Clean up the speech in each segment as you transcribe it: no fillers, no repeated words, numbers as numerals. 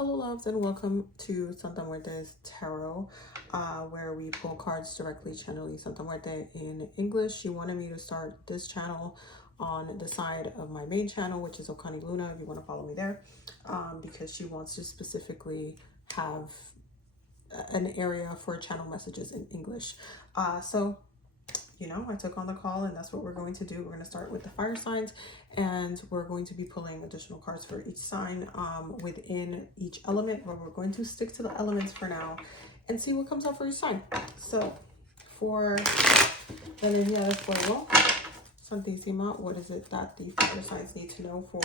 Hello loves and welcome to Santa Muerte's Tarot, where we pull cards directly channeling Santa Muerte in English. She wanted me to start this channel on the side of my main channel, which is Okani Luna, if you want to follow me there, because she wants to specifically have an area for channel messages in English. I took on the call, and that's what we're going to do. We're going to start with the fire signs, and we're going to be pulling additional cards for each sign within each element, but we're going to stick to the elements for now and see what comes up for each sign. So for la energía de fuego, Santísima, what is it that the fire signs need to know for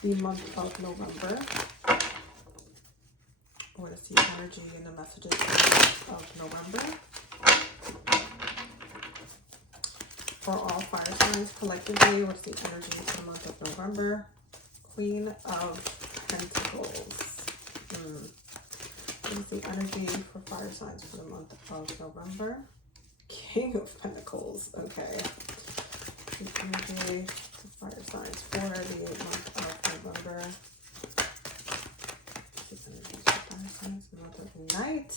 the month of November? What is the energy and the messages of November? For all fire signs collectively, what's the energy for the month of November? Queen of Pentacles. What is the energy for fire signs for the month of November? King of Pentacles. Okay. The energy for fire signs for the month of November. The energy for fire signs for the month of Night.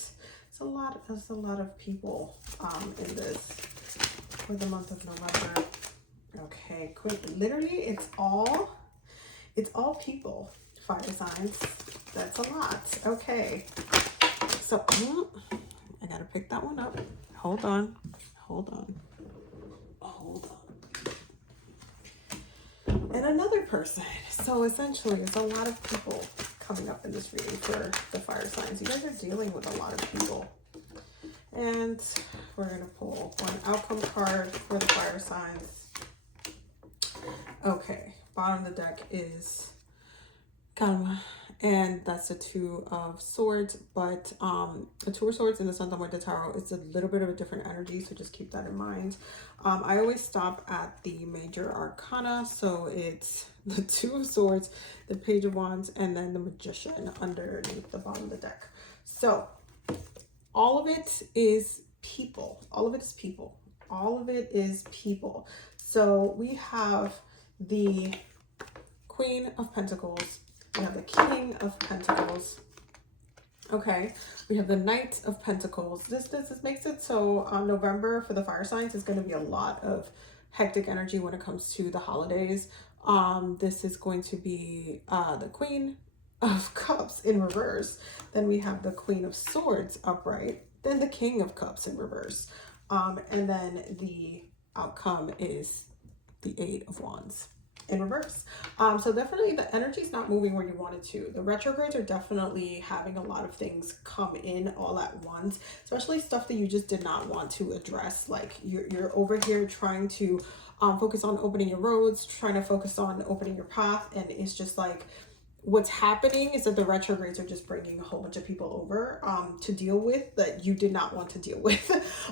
There's a lot of people in this. For the month of November. Okay, quick. Literally, it's all people. Fire signs. That's a lot. Okay. So I gotta pick that one up. Hold on. And another person. So essentially, it's a lot of people coming up in this reading for the fire signs. You guys are dealing with a lot of people. And we're going to pull one outcome card for the fire signs. Okay, bottom of the deck is Calma, and that's the Two of Swords. But the Two of Swords in the Santa Muerte Tarot is a little bit of a different energy, so just keep that in mind. I always stop at the major arcana, so it's the Two of Swords, the Page of Wands, and then the Magician underneath the bottom of the deck. So all of it is people. All of it is people. So we have the Queen of Pentacles. We have the King of Pentacles. Okay. We have the Knight of Pentacles. This makes it so November for the fire signs is going to be a lot of hectic energy when it comes to the holidays. This is going to be the Queen of Cups in reverse. Then we have the Queen of Swords upright. Then the King of Cups in reverse. And then the outcome is the Eight of Wands in reverse. So definitely the energy is not moving where you want it to. The retrogrades are definitely having a lot of things come in all at once, especially stuff that you just did not want to address. Like you're over here trying to focus on opening your roads, trying to focus on opening your path, and it's just like what's happening is that the retrogrades are just bringing a whole bunch of people over to deal with that you did not want to deal with.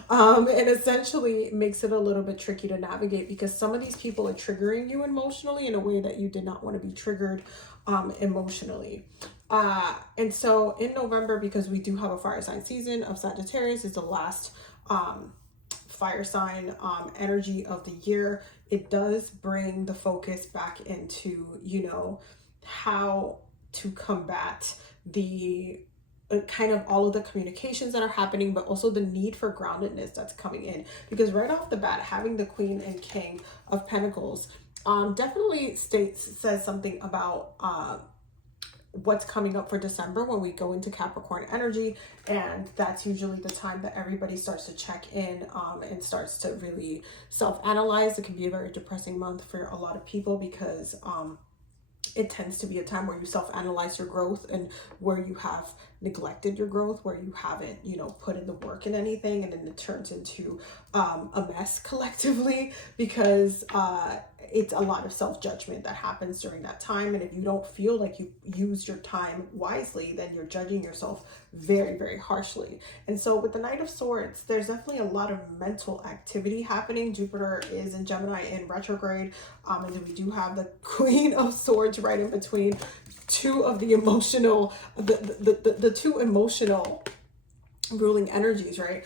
And essentially it makes it a little bit tricky to navigate because some of these people are triggering you emotionally in a way that you did not want to be triggered emotionally. And so in November, because we do have a fire sign season of Sagittarius, is the last fire sign energy of the year. It does bring the focus back into, how to combat the kind of all of the communications that are happening, but also the need for groundedness that's coming in. Because right off the bat, having the Queen and King of Pentacles definitely says something about what's coming up for December when we go into Capricorn energy. And that's usually the time that everybody starts to check in and starts to really self-analyze. It can be a very depressing month for a lot of people because it tends to be a time where you self-analyze your growth and where you have neglected your growth, where you haven't, put in the work in anything. And then it turns into a mess collectively because it's a lot of self-judgment that happens during that time. And if you don't feel like you used your time wisely, then you're judging yourself very, very harshly. And so with the Knight of Swords, there's definitely a lot of mental activity happening. Jupiter is in Gemini in retrograde. And then we do have the Queen of Swords right in between two of the emotional, the two emotional ruling energies, right?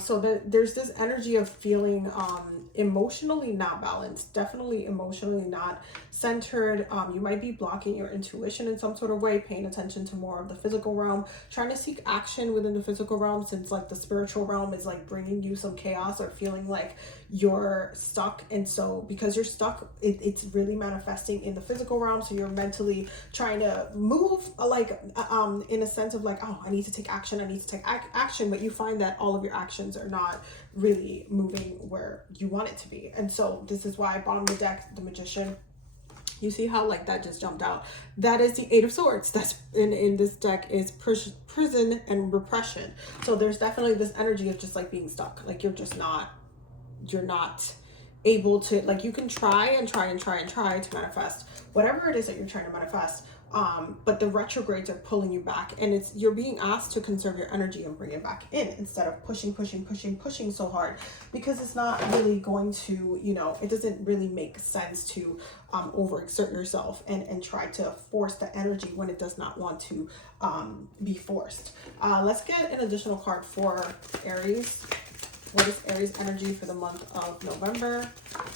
So there's this energy of feeling emotionally not balanced, definitely emotionally not centered. You might be blocking your intuition in some sort of way, paying attention to more of the physical realm, trying to seek action within the physical realm, since like the spiritual realm is like bringing you some chaos, or feeling like you're stuck. And so because you're stuck, it's really manifesting in the physical realm. So you're mentally trying to move, like in a sense of like, oh, I need to take action, I need to take action, but you find that all of your actions are not really moving where you want it to be. And so this is why bottom of the deck, the Magician, you see how like that just jumped out. That is the Eight of Swords. That's in this deck is prison and repression. So there's definitely this energy of just like being stuck. Like you're not able to, like, you can try and try and try and try to manifest whatever it is that you're trying to manifest, but the retrogrades are pulling you back, and you're being asked to conserve your energy and bring it back in, instead of pushing so hard, because it's not really going to, it doesn't really make sense to overexert yourself and try to force the energy when it does not want to be forced. Let's get an additional card for Aries. What is Aries energy for the month of November?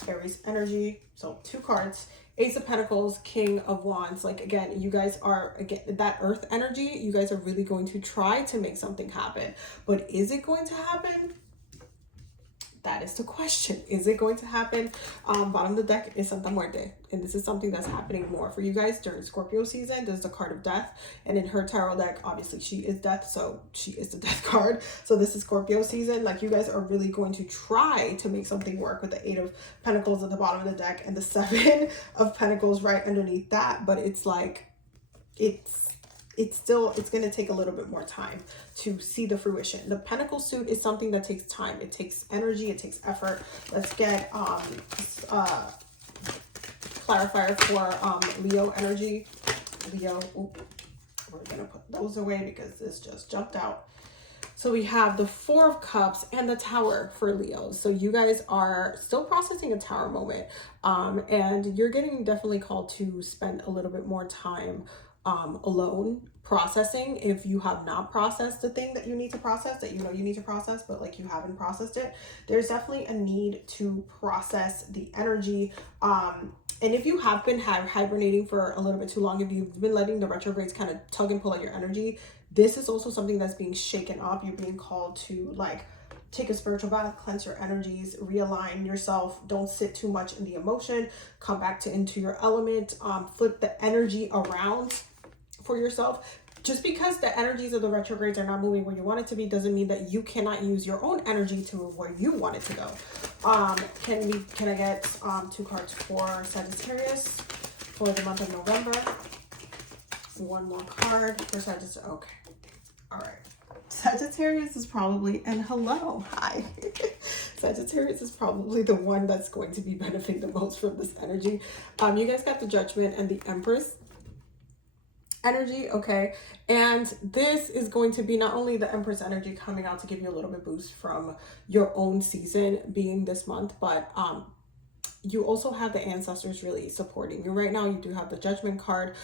Aries energy. So 2 cards. Ace of Pentacles, King of Wands. Like, again, you guys are, again, that earth energy, you guys are really going to try to make something happen. But is it going to happen? That is the question. Is it going to happen? Bottom of the deck is Santa Muerte. And this is something that's happening more for you guys during Scorpio season. There's the card of death. And in her tarot deck, obviously she is death. So she is the death card. So this is Scorpio season. Like, you guys are really going to try to make something work with the 8 of Pentacles at the bottom of the deck and the 7 of Pentacles right underneath that. But it's like, it's going to take a little bit more time to see the fruition. The Pentacle suit is something that takes time. It takes energy. It takes effort. Let's get clarifier for Leo energy. Leo. Oop, we're going to put those away because this just jumped out. So we have the 4 of Cups and the Tower for Leo. So you guys are still processing a Tower moment. And you're getting definitely called to spend a little bit more time alone processing, if you have not processed the thing that you need to process, that you need to process, but like you haven't processed it. There's definitely a need to process the energy. And if you have been hibernating for a little bit too long, if you've been letting the retrogrades kind of tug and pull at your energy, this is also something that's being shaken up. You're being called to like take a spiritual bath, cleanse your energies, realign yourself. Don't sit too much in the emotion. Come back into your element. Flip the energy around for yourself. Just because the energies of the retrogrades are not moving where you want it to be doesn't mean that you cannot use your own energy to move where you want it to go. Can I get 2 cards for Sagittarius for the month of November? 1 more card for Sagittarius. Okay. All right. Sagittarius is probably, and hello, hi. Sagittarius is probably the one that's going to be benefiting the most from this energy. You guys got the Judgment and the Empress energy, okay? And this is going to be not only the Empress energy coming out to give you a little bit boost from your own season being this month, but you also have the ancestors really supporting you right now. You do have the Judgment card.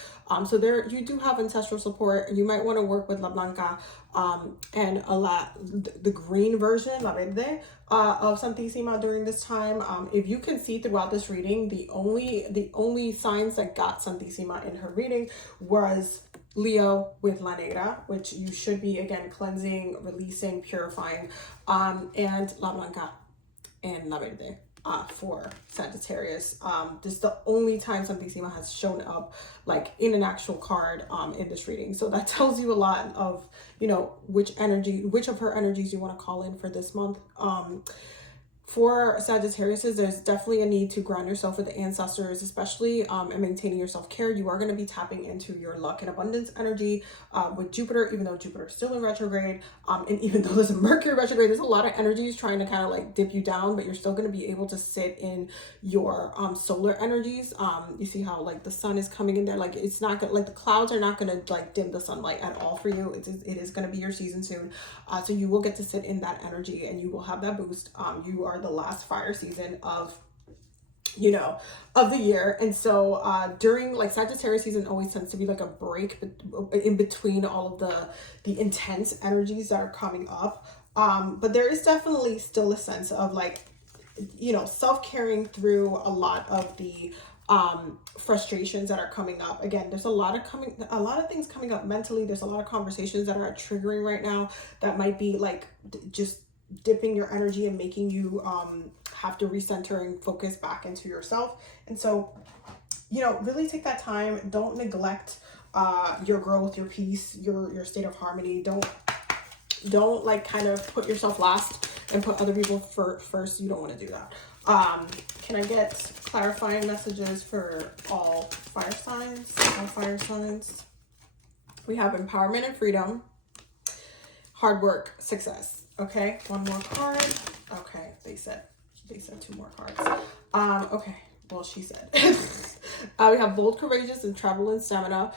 So there you do have ancestral support. You might want to work with La Blanca and the green version, La Verde, of Santissima during this time. If you can see throughout this reading, the only signs that got Santissima in her reading was Leo with La Negra, which you should be, again, cleansing, releasing, purifying, and La Blanca and La Verde. For Sagittarius. This is the only time Santissima has shown up like in an actual card in this reading. So that tells you a lot of, which of her energies you want to call in for this month. For Sagittarius, there's definitely a need to ground yourself with the ancestors, especially and maintaining your self-care. You are going to be tapping into your luck and abundance energy with Jupiter, even though Jupiter is still in retrograde. And even though there's a Mercury retrograde, there's a lot of energies trying to kind of like dip you down, but you're still going to be able to sit in your solar energies. You see how like the sun is coming in there. Like it's not going to, like the clouds are not going to like dim the sunlight at all for you. It is going to be your season soon. So you will get to sit in that energy and you will have that boost. You are the last fire season of you know, of the year. And so during like Sagittarius season always tends to be like a break in between all of the intense energies that are coming up. But there is definitely still a sense of like, you know, self-caring through a lot of the frustrations that are coming up. Again, there's a lot of things coming up mentally. There's a lot of conversations that are triggering right now that might be like just dipping your energy and making you have to recenter and focus back into yourself. And so, you know, really take that time. Don't neglect your growth, your peace, your state of harmony. Don't like kind of put yourself last and put other people first. You don't want to do that. Can I get clarifying messages for all fire signs? All fire signs. We have empowerment and freedom, hard work, success. Okay, one more card. Okay, they said 2 more cards. Okay, well, she said. We have bold, courageous, and travel and stamina.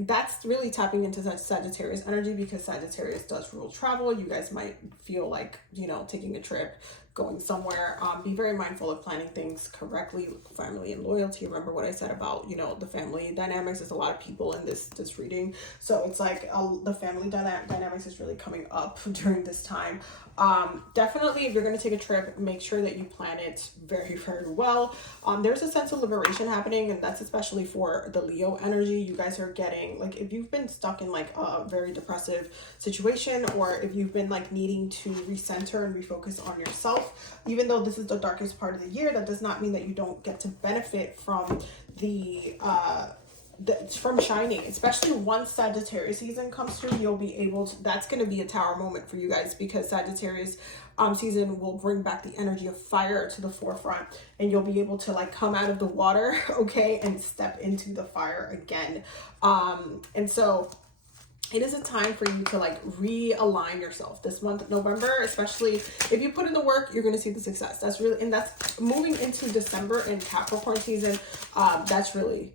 That's really tapping into that Sagittarius energy, because Sagittarius does rule travel. You guys might feel like, you know, taking a trip, going somewhere. Be very mindful of planning things correctly. Family and loyalty. Remember what I said about, you know, the family dynamics. There's a lot of people in this reading, so it's like the family dynamics is really coming up during this time. Definitely, if you're going to take a trip, make sure that you plan it very, very well. There's a sense of liberation happening, and that's especially for the Leo energy. You guys are getting, like, if you've been stuck in like a very depressive situation, or if you've been like needing to recenter and refocus on yourself, even though this is the darkest part of the year, that does not mean that you don't get to benefit from from shining. Especially once Sagittarius season comes through, you'll be able to, that's going to be a tower moment for you guys, because Sagittarius season will bring back the energy of fire to the forefront, and you'll be able to like come out of the water, okay, and step into the fire again. And so it is a time for you to like realign yourself this month, November, especially if you put in the work, you're going to see the success. That's really, and that's moving into December and Capricorn season. That's really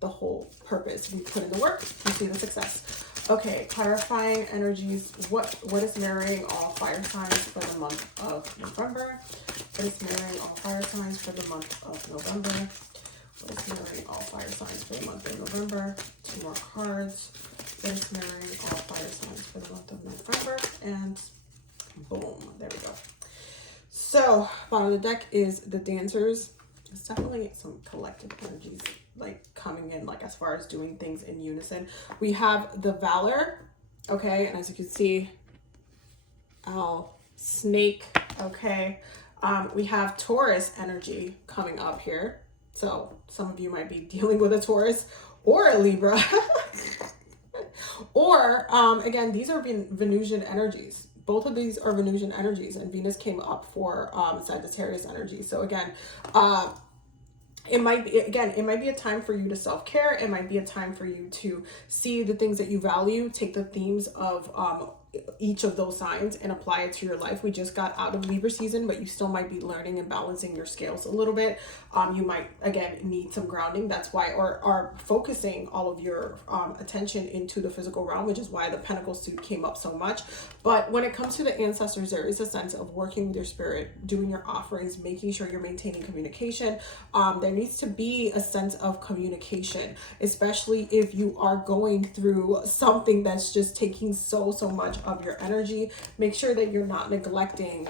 the whole purpose. We put in the work, you see the success. Okay, clarifying energies. What is mirroring all fire signs for the month of November? What is mirroring all fire signs for the month of November? What is mirroring all fire signs for the month of November? 2 more cards. What is mirroring all fire signs for the month of November? And boom, there we go. So, bottom of the deck is the Dancers. It's definitely some collective energies like coming in, like as far as doing things in unison. We have the Valor, okay, and as you can see, snake, okay. We have Taurus energy coming up here. So some of you might be dealing with a Taurus or a Libra. Or, again, these are Venusian energies. Both of these are Venusian energies, and Venus came up for Sagittarius energy. So again, it might be a time for you to self-care. It might be a time for you to see the things that you value, take the themes of each of those signs and apply it to your life. We just got out of Libra season, but you still might be learning and balancing your scales a little bit. You might, again, need some grounding. That's why, or are focusing all of your attention into the physical realm, which is why the Pentacle suit came up so much. But when it comes to the ancestors, there is a sense of working with your spirit, doing your offerings, making sure you're maintaining communication. There needs to be a sense of communication, especially if you are going through something that's just taking so much of your energy. Make sure that you're not neglecting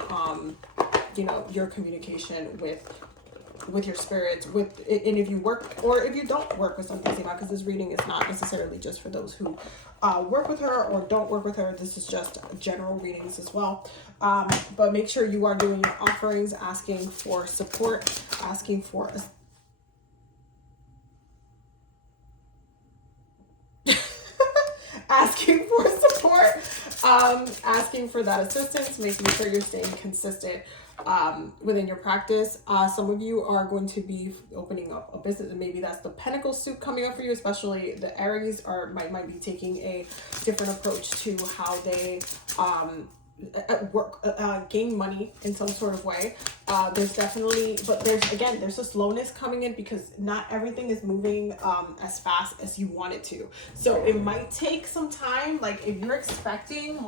your communication with your spirits, and if you work or if you don't work with something, because this reading is not necessarily just for those who work with her or don't work with her. This is just general readings as well. But make sure you are doing your offerings, asking for support, asking for asking for support, asking for that assistance, making sure you're staying consistent within your practice. Some of you are going to be opening up a business, and maybe that's the Pentacle suit coming up for you, especially the Aries might be taking a different approach to how they gain money in some sort of way. There's definitely, but there's a slowness coming in because not everything is moving as fast as you want it to. So it might take some time. Like if you're expecting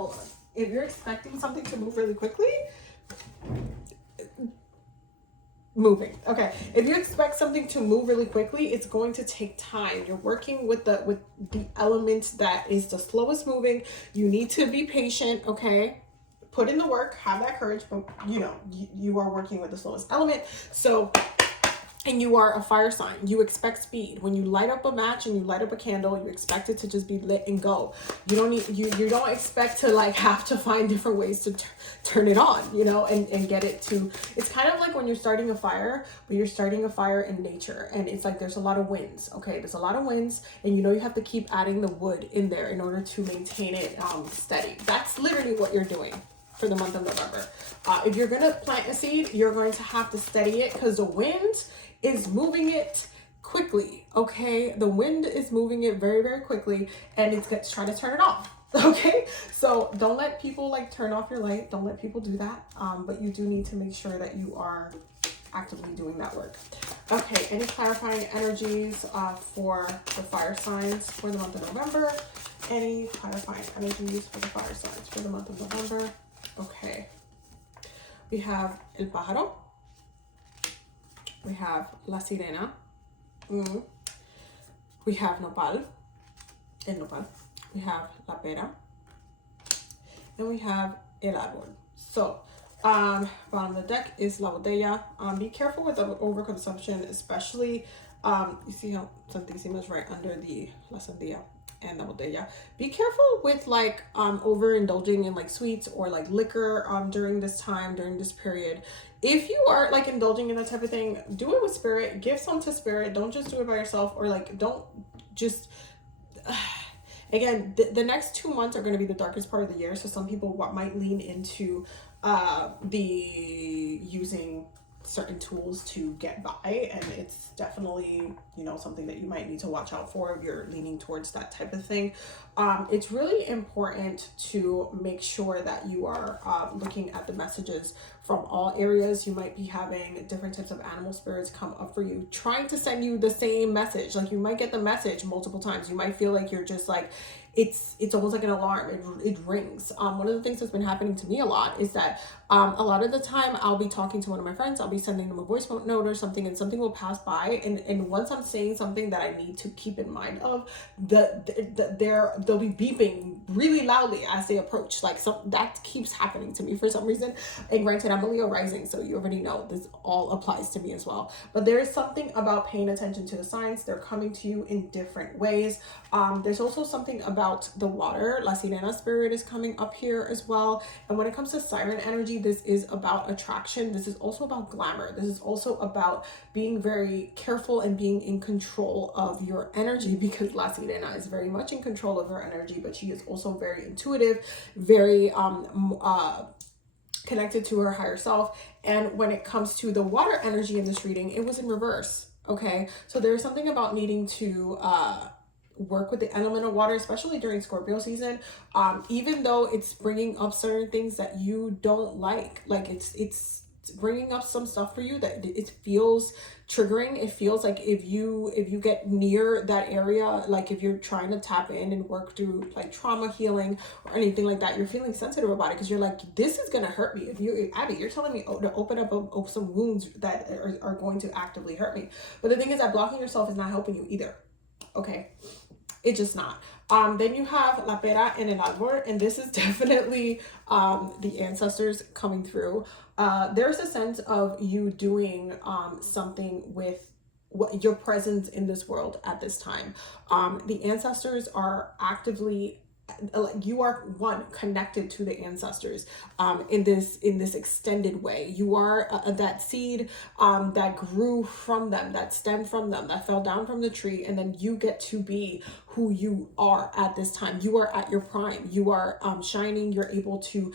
something to move really quickly, moving. Okay, if you expect something to move really quickly, it's going to take time. You're working with the element that is the slowest moving. You need to be patient. Okay, put in the work, have that courage, but you know you are working with the slowest element. So, and you are a fire sign. You expect speed. When you light up a match and you light up a candle, you expect it to just be lit and go. You don't need, you don't expect to like have to find different ways to turn it on, you know, and get it to, it's kind of like when you're starting a fire, but you're starting a fire in nature, and it's like there's a lot of winds. Okay, there's a lot of winds, and you know you have to keep adding the wood in there in order to maintain it steady. That's literally what you're doing for the month of November. If you're gonna plant a seed, you're going to have to steady it because the wind is moving it quickly. Okay, the wind is moving it very, very quickly, and it's trying to turn it off. Okay, so don't let people like turn off your light. Don't let people do that. But you do need to make sure that you are actively doing that work. Okay, any clarifying energies for the fire signs for the month of November? Any clarifying energies for the fire signs for the month of November? Okay, we have El Pájaro. We have La Sirena. We have Nopal. El Nopal. We have La Pera. And we have El Árbol. So, bottom of the deck is La Botella. Be careful with overconsumption, especially, you see how Santísima is right under the La Sandía and La Botella. Be careful with like overindulging in like sweets or like liquor during this time, during this period. If you are like indulging in that type of thing, do it with spirit. Give some to spirit. Don't just do it by yourself, or like don't just again, the next 2 months are going to be the darkest part of the year, so some people might lean into the using certain tools to get by, and it's definitely, you know, something that you might need to watch out for if you're leaning towards that type of thing. It's really important to make sure that you are looking at the messages from all areas. You might be having different types of animal spirits come up for you, trying to send you the same message. Like you might get the message multiple times. You might feel like you're just like, it's almost like an alarm. It rings. One of the things that's been happening to me a lot is that a lot of the time I'll be talking to one of my friends, I'll be sending them a voice note or something, and something will pass by, and once I'm saying something that I need to keep in mind of, they'll be beeping really loudly as they approach. Like that keeps happening to me for some reason. And granted, I'm a Leo rising, so you already know this all applies to me as well. But there is something about paying attention to the signs. They're coming to you in different ways. There's also something about the water. La Sirena spirit is coming up here as well. And when it comes to siren energy, this is about attraction. This is also about glamour. This is also about being very careful and being in control of your energy, because La Sirena is very much in control of her energy, but she is also very intuitive, very connected to her higher self. And when it comes to the water energy in this reading, it was in reverse. Okay, so there's something about needing to work with the element of water, especially during Scorpio season, even though it's bringing up certain things that you don't like it's bringing up some stuff for you that it feels triggering. It feels like if you get near that area, like if you're trying to tap in and work through like trauma healing or anything like that, you're feeling sensitive about it because you're like, this is gonna hurt me. If you, Abby, you're telling me to open up some wounds that are going to actively hurt me. But the thing is that blocking yourself is not helping you either. Okay, it's just not. Then you have La Pera and El Árbol, and this is definitely the ancestors coming through. There's a sense of you doing something with what your presence in this world at this time. The ancestors are actively, you are one connected to the ancestors in this extended way. You are that seed that grew from them, that stemmed from them, that fell down from the tree, and then you get to be who you are at this time. You are at your prime. You are shining. You're able to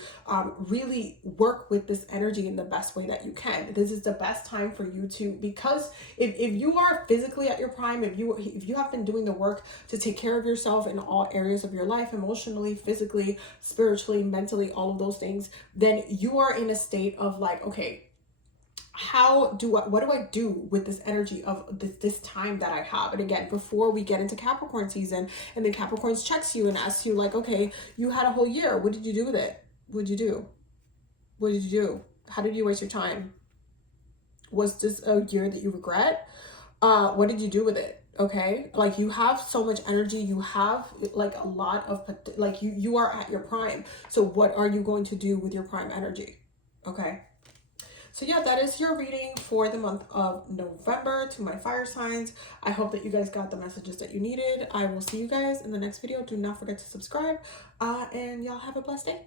really work with this energy in the best way that you can. This is the best time for you to, because if you are physically at your prime, if you have been doing the work to take care of yourself in all areas of your life, emotionally, physically, spiritually, mentally, all of those things, then you are in a state of like, okay, what do I do with this energy of this time that I have? And again, before we get into Capricorn season, and then Capricorns checks you and asks you like, okay, you had a whole year. What did you do with it? What did you do? What did you do? How did you waste your time? Was this a year that you regret? What did you do with it? Okay, like you have so much energy, you have like a lot of, like you are at your prime. So what are you going to do with your prime energy? Okay, so yeah, that is your reading for the month of November to my fire signs. I hope that you guys got the messages that you needed. I will see you guys in the next video. Do not forget to subscribe, and y'all have a blessed day.